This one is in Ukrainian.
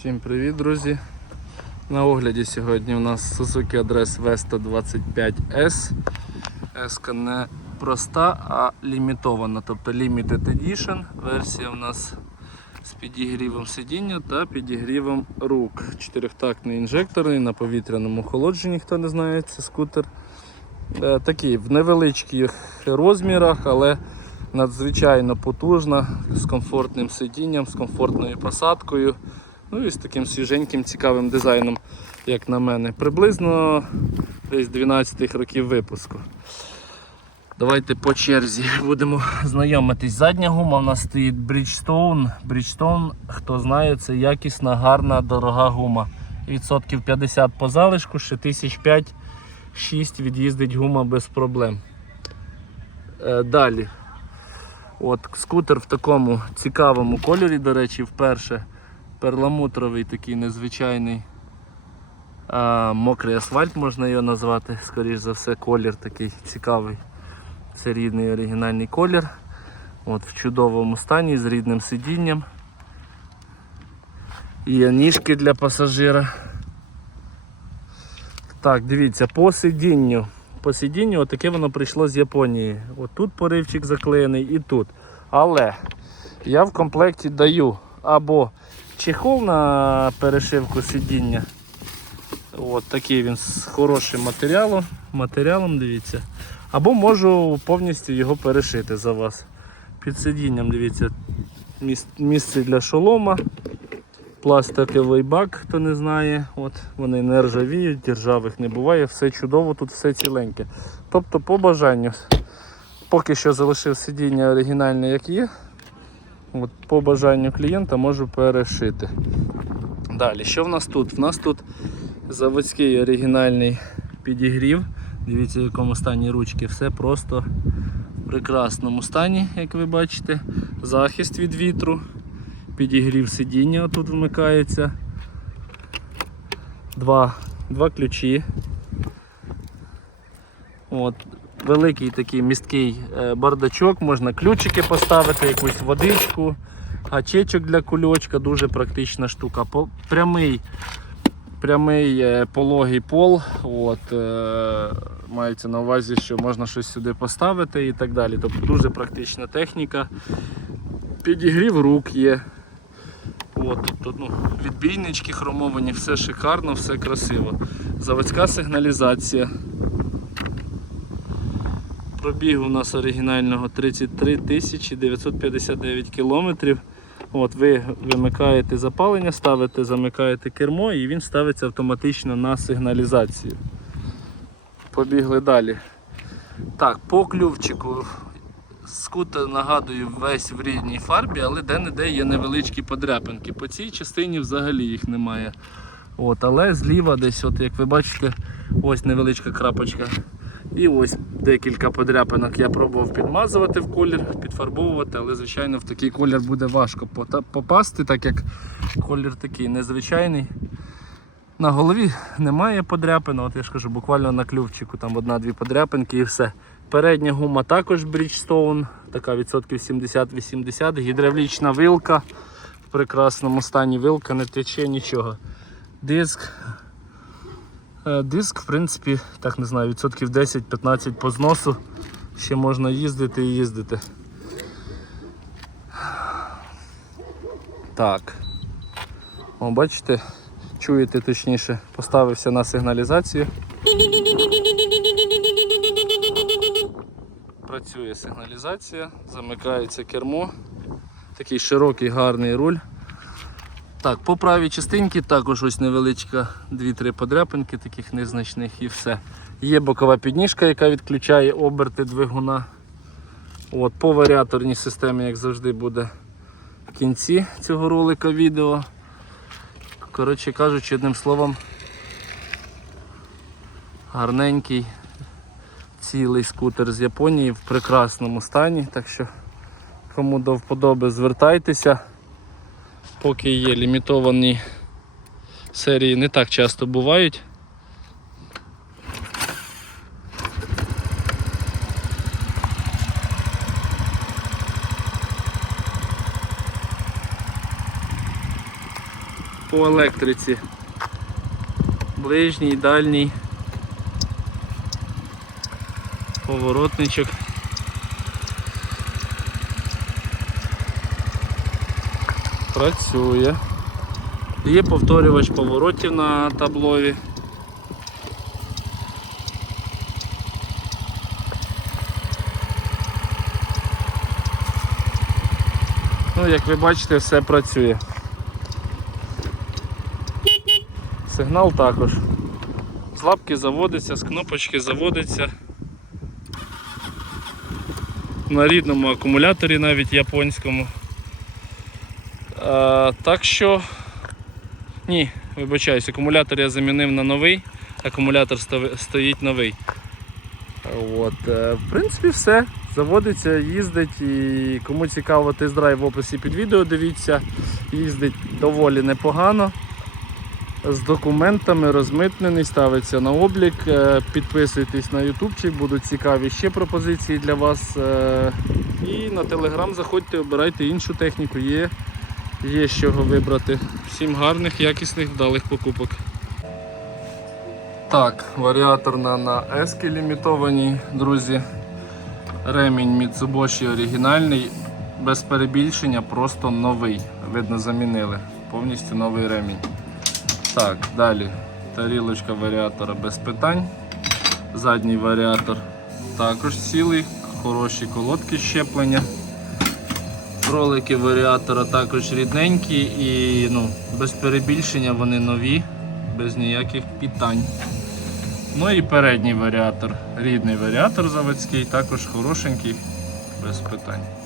Всім привіт, друзі! На огляді сьогодні у нас Suzuki Address V125S. S не проста, а лімітована, тобто Limited Edition. Версія у нас з підігрівом сидіння та підігрівом рук. Чотирьохтактний інжекторний на повітряному охолодженні, хто не знає, це скутер. Е, Такий в невеличких розмірах, але надзвичайно потужна, з комфортним сидінням, з комфортною посадкою. Ну і з таким свіженьким цікавим дизайном, як на мене. Приблизно десь 12 років випуску. Давайте по черзі будемо знайомитись. Задня гума у нас стоїть Bridgestone. Bridgestone, хто знає, це якісна, гарна, дорога гума. Відсотків 50 по залишку, ще 1005-6 від'їздить гума без проблем. Е, Далі. От, скутер в такому цікавому кольорі, до речі, вперше. Перламутровий такий незвичайний а, мокрий асфальт можна його назвати, скоріш за все, колір такий цікавий. Це рідний оригінальний колір. От, В чудовому стані з рідним сидінням. Є ніжки для пасажира. Так, дивіться, по сидінню. По сидінню отаке воно прийшло з Японії. От тут поривчик заклеєний і тут. Але я в комплекті даю або чехол на перешивку сидіння. От такий він з хорошим матеріалом, матеріалом, дивіться. Або можу повністю його перешити за вас. Під сидінням, дивіться, міс- місце для шолома, пластиковий бак, хто не знає. От Вони не ржавіють, ржавих не буває, все чудово, тут все ціленьке. Тобто по бажанню. Поки що залишив сидіння оригінальне, як є. От По бажанню клієнта можу перешити. Далі, що в нас тут? В нас тут заводський оригінальний підігрів. Дивіться, в якому стані ручки. Все просто в прекрасному стані, як ви бачите. Захист від вітру, підігрів сидіння тут вмикається. Два, два ключі. От, великий такий місткий е, бардачок, можна ключики поставити, якусь водичку, гачечок для кульочка, дуже практична штука. Прямий, прямий е, пологий пол. От, е, мається на увазі, що можна щось сюди поставити і так далі. Тобто дуже практична техніка. Підігрів рук є. От, тобто, ну, відбійнички хромовані, все шикарно, все красиво. Заводська сигналізація. Пробіг у нас оригінального 33 959 кілометрів. От ви вимикаєте запалення, ставите, замикаєте кермо і він ставиться автоматично на сигналізацію. Побігли далі. Так, по клювчику. Скутер, нагадую, весь в рідній фарбі, але де-не-де є невеличкі подряпинки. По цій частині взагалі їх немає. От, але зліва десь, от, як ви бачите, ось невеличка крапочка. І ось декілька подряпинок я пробував підмазувати в колір, підфарбовувати, але звичайно в такий колір буде важко попасти, так як колір такий незвичайний. На голові немає подряпин, от я ж кажу, буквально на клювчику там одна-дві подряпинки і все. Передня гума також Bridgestone, така відсотків 70-80, гідравлічна вилка в прекрасному стані вилка, не тече нічого. Диск Диск, в принципі, так не знаю, відсотків 10-15 по зносу. Ще можна їздити і їздити. Так. О, бачите, чуєте точніше, поставився на сигналізацію. Працює сигналізація, замикається кермо. Такий широкий гарний руль. Так, по правій частинці також ось невеличка 2-3 подряпинки, таких незначних і все. Є бокова підніжка, яка відключає оберти двигуна. От, по варіаторній системі, як завжди, буде в кінці цього ролика відео. Коротше кажучи, одним словом, гарненький цілий скутер з Японії в прекрасному стані. Так що, кому до вподоби, звертайтеся поки є лімітовані серії, не так часто бувають. по електриці. Ближній, дальній. Поворотничок. Працює. Є повторювач поворотів на таблові. Ну, як ви бачите, все працює. Сигнал також. З лапки заводиться, з кнопочки заводиться. На рідному акумуляторі навіть японському. А, так що. Ні, вибачаюсь, акумулятор я замінив на новий, акумулятор стоїть новий. От, е, в принципі, все. Заводиться, їздить і кому цікаво тест-драйв в описі під відео, дивіться. Їздить доволі непогано. З документами розмитнений, ставиться на облік. Е, Підписуйтесь на ютубчик, будуть цікаві ще пропозиції для вас. Е, І на телеграм заходьте, обирайте іншу техніку. Є, є з чого вибрати. Всім гарних, якісних, вдалих покупок. Так, варіаторна на ески лімітовані, друзі. Ремінь Mitsubishi оригінальний, без перебільшення, просто новий. Видно, замінили. Повністю новий ремінь. Так, далі. Тарілочка варіатора без питань. Задній варіатор також цілий, хороші колодки щеплення. Ролики варіатора також рідненькі і ну, без перебільшення вони нові, без ніяких питань. Ну і передній варіатор, рідний варіатор заводський, також хорошенький, без питань.